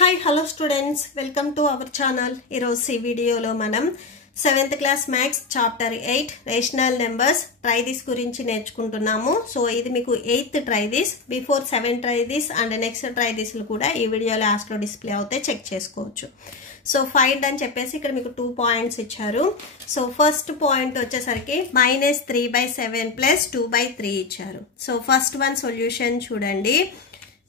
Hi, hello students. Welcome to our channel. Ee video lo manam 7th class maths chapter 8 rational numbers try this gurinchi నేర్చుకుంటున్నాము. So ఇది మీకు 8th try this, before 7 try this and next try this లు కూడా ఈ video last లో display అవుతాయి, check చేసుకోవచ్చు. So find అని చెప్పేసి ఇక్కడ మీకు 2 పాయింట్స్ ఇచ్చారు. సో ఫస్ట్ పాయింట్ వచ్చేసరికి -3/7 + 2/3 ఇచ్చారు. సో ఫస్ట్ వన్ సొల్యూషన్ చూడండి,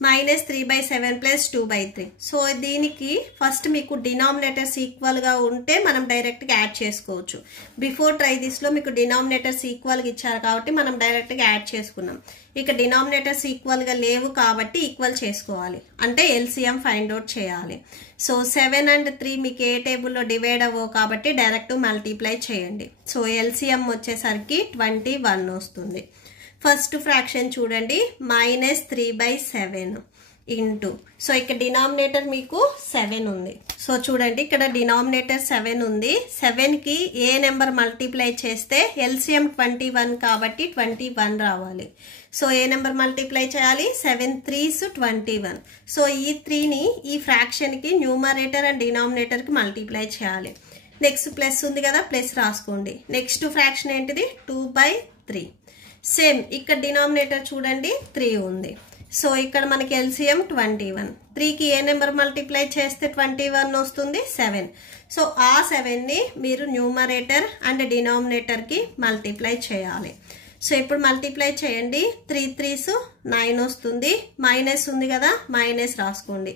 -3/7 + 2/3. సో దీనికి ఫస్ట్ మీకు డినామినేటర్స్ ఈక్వల్ గా ఉంటే మనం డైరెక్ట్ గా యాడ్ చేసుకోవచ్చు. బిఫోర్ ట్రై దిస్ లో మీకు డినామినేటర్స్ ఈక్వల్ గా ఇచ్చారు కాబట్టి మనం డైరెక్ట్ గా యాడ్ చేసుకున్నాం. ఇక డినామినేటర్స్ ఈక్వల్ గా లేవు కాబట్టి ఈక్వల్ చేసుకోవాలి, అంటే ఎల్సిఎం ఫైండ్ అవుట్ చేయాలి. సో 7 and 3 మీకు ఏ టేబుల్లో డివైడ్ అవ్వవు కాబట్టి డైరెక్ట్ మల్టిప్లై చేయండి. సో ఎల్సిఎం వచ్చేసరికి 21 వస్తుంది. ఫస్ట్ ఫ్రాక్షన్ చూడండి, -3/7 ఇంటూ, సో ఇక్కడ డినామినేటర్ మీకు 7 ఉంది. సో చూడండి ఇక్కడ డినామినేటర్ 7 ఉంది. 7కి ఏ నెంబర్ మల్టిప్లై చేస్తే ఎల్సిఎం 21 కాబట్టి 21 రావాలి. సో ఏ నెంబర్ మల్టిప్లై చేయాలి, 7 3s 21. సో ఈ 3ని ఈ ఫ్రాక్షన్కి న్యూమరేటర్ అండ్ డినామినేటర్కి మల్టిప్లై చేయాలి. నెక్స్ట్ ప్లస్ ఉంది కదా, ప్లస్ రాసుకోండి. నెక్స్ట్ ఫ్రాక్షన్ ఏంటిది, 2/3. సేమ్ ఇక్కడ డినామినేటర్ చూడండి 3 ఉంది. సో ఇక్కడ మనకి ఎల్సిఎం 21. 3కి ఏ నెంబర్ మల్టిప్లై చేస్తే 21 వస్తుంది, 7. సో ఆ 7ని మీరు న్యూమరేటర్ అండ్ డినామినేటర్కి మల్టిప్లై చేయాలి. సో ఇప్పుడు మల్టిప్లై చేయండి, 3 3s 9 వస్తుంది. మైనస్ ఉంది కదా, మైనస్ రాసుకోండి.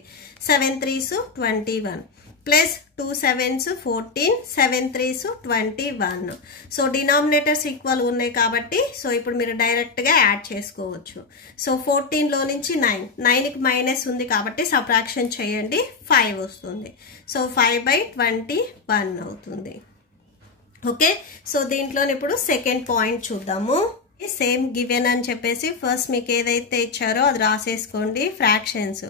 7 3s 21 plus 2 7s 14, 7 3s 21. So denominators equal ఉన్నాయి కాబట్టి సో ఇప్పుడు మీరు డైరెక్ట్గా యాడ్ చేసుకోవచ్చు. సో 14లో నుంచి 9కి మైనస్ ఉంది కాబట్టి సబ్ట్రాక్షన్ చేయండి, 5 వస్తుంది. సో 5/21 అవుతుంది. ఓకే, సో దీంట్లో ఇప్పుడు సెకండ్ పాయింట్ చూద్దాము. సేమ్ గివెన్ అని చెప్పేసి ఫస్ట్ మీకు ఏదైతే ఇచ్చారో అది రాసేసుకోండి. ఫ్రాక్షన్స్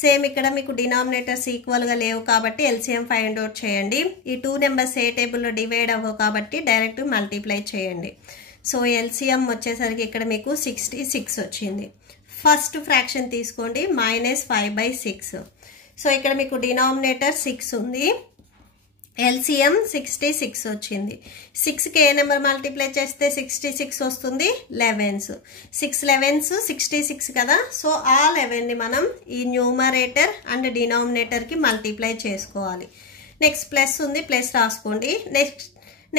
సేమ్ ఇక్కడ మీకు డినామినేటర్స్ ఈక్వల్ గా లేవు కాబట్టి ఎల్సిఎం ఫైండ్ అవుట్ చేయండి. ఈ 2 నెంబర్స్ ఏ టేబుల్లో డివైడ్ అవ్వవు కాబట్టి డైరెక్ట్ మల్టిప్లై చేయండి. సో ఎల్సిఎం వచ్చేసరికి ఇక్కడ మీకు 66 వచ్చింది. ఫస్ట్ ఫ్రాక్షన్ తీసుకోండి, -5/6. సో ఇక్కడ మీకు డినామినేటర్ 6 ఉంది, ఎల్సిఎం 66 వచ్చింది. 6కి ఏ నెంబర్ మల్టిప్లై చేస్తే 66 వస్తుంది, 11s. 6 11s 66 కదా. సో ఆ 11ని మనం ఈ న్యూమరేటర్ అండ్ డినామినేటర్కి మల్టిప్లై చేసుకోవాలి. నెక్స్ట్ ప్లస్ ఉంది, ప్లస్ రాసుకోండి.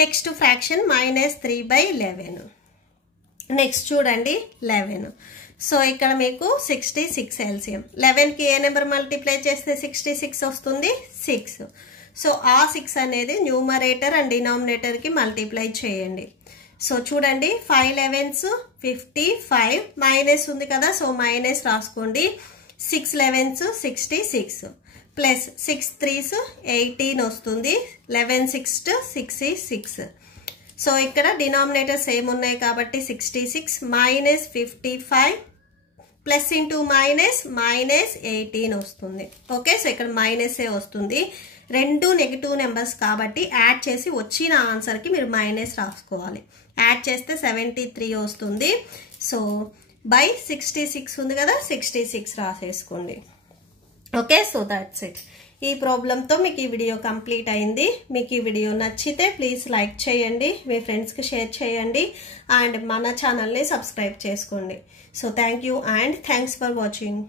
Next fraction -3/11. నెక్స్ట్ చూడండి 11. సో ఇక్కడ మీకు 66 ఎల్సిఎం. 11కి ఏ నెంబర్ మల్టిప్లై చేస్తే 66 వస్తుంది, 6. సో ఆ 6 అనేది న్యూమరేటర్ అండ్ డినామినేటర్కి మల్టిప్లై చేయండి. సో చూడండి 5 11s 55, మైనస్ ఉంది కదా, సో మైనస్ రాసుకోండి. 6 11s 66 ప్లస్ 6 3s 18 వస్తుంది. 11 6 66. సో ఇక్కడ డినామినేటర్ సేమ్ ఉన్నాయి కాబట్టి 66 -55 ప్లస్ ఇంటూ మైనస్ -18 వస్తుంది. ఓకే, సో ఇక్కడ మైనసే వస్తుంది. రెండు నెగిటివ్ నెంబర్స్ కాబట్టి యాడ్ చేసి వచ్చిన ఆన్సర్కి మీరు మైనస్ రాసుకోవాలి. యాడ్ చేస్తే 73 వస్తుంది. సో బై 66 ఉంది కదా, 66 రాసేసుకోండి. Okay, so that's it. ఈ ప్రాబ్లంతో మీకు ఈ వీడియో కంప్లీట్ అయింది. మీకు ఈ వీడియో నచ్చితే ప్లీజ్ లైక్ చేయండి, మీ ఫ్రెండ్స్కి షేర్ చేయండి అండ్ మన ఛానల్ని సబ్స్క్రైబ్ చేసుకోండి. So thank you and thanks for watching.